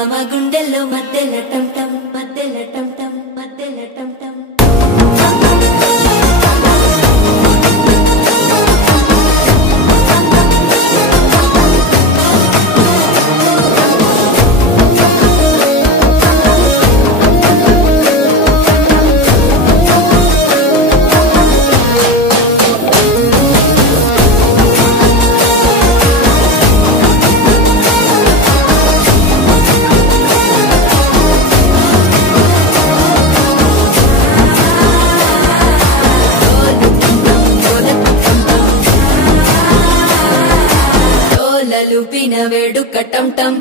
మామ గుండెల్లో మధ్యల టం టం మధ్యల టం టం మధ్యల టం టం లూపిన వేడుక టం టం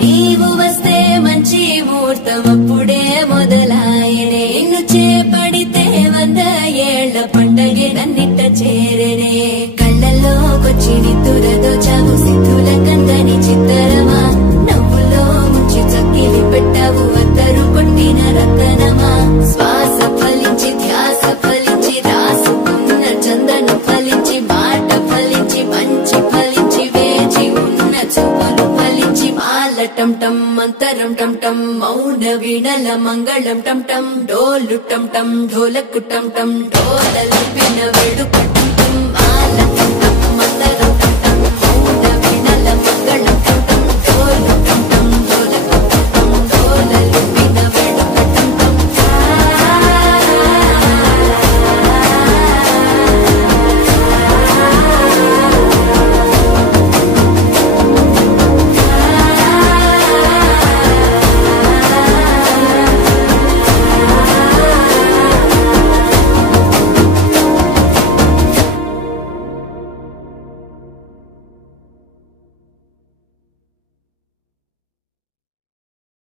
నీవు వస్తే మంచి ముహూర్తం అప్పుడే మొదలాయనే నిన్ను చేపడితే 100 ఏళ్ల పండగే నన్నిట్ట చేరనే కళ్ళల్లోకొచ్చి నిద్దురదోచావు సిద్ధుల కందని చిత్తరమా నవ్వులో ముంచి చక్కిలి పెట్టావు అద్దరు కొట్టిన రతనమా శ్వాస ఫలించి ధ్యాస ఫలించి రాసుకున్న చందను ఫలించి మాట ఫలించి మంచి ఫలించి వేచి ఉన్న చూపులు ఫలించి మాల టం టం మంతరం టం టం మౌన వీణల మంగళం టం టం డోలు టం టం ఢోలకు టం టం ఢోలలు విన వేడుక టం టం మాల టం టం మంతరం టం టం మౌన వీణల మంగళం టం టం డోలు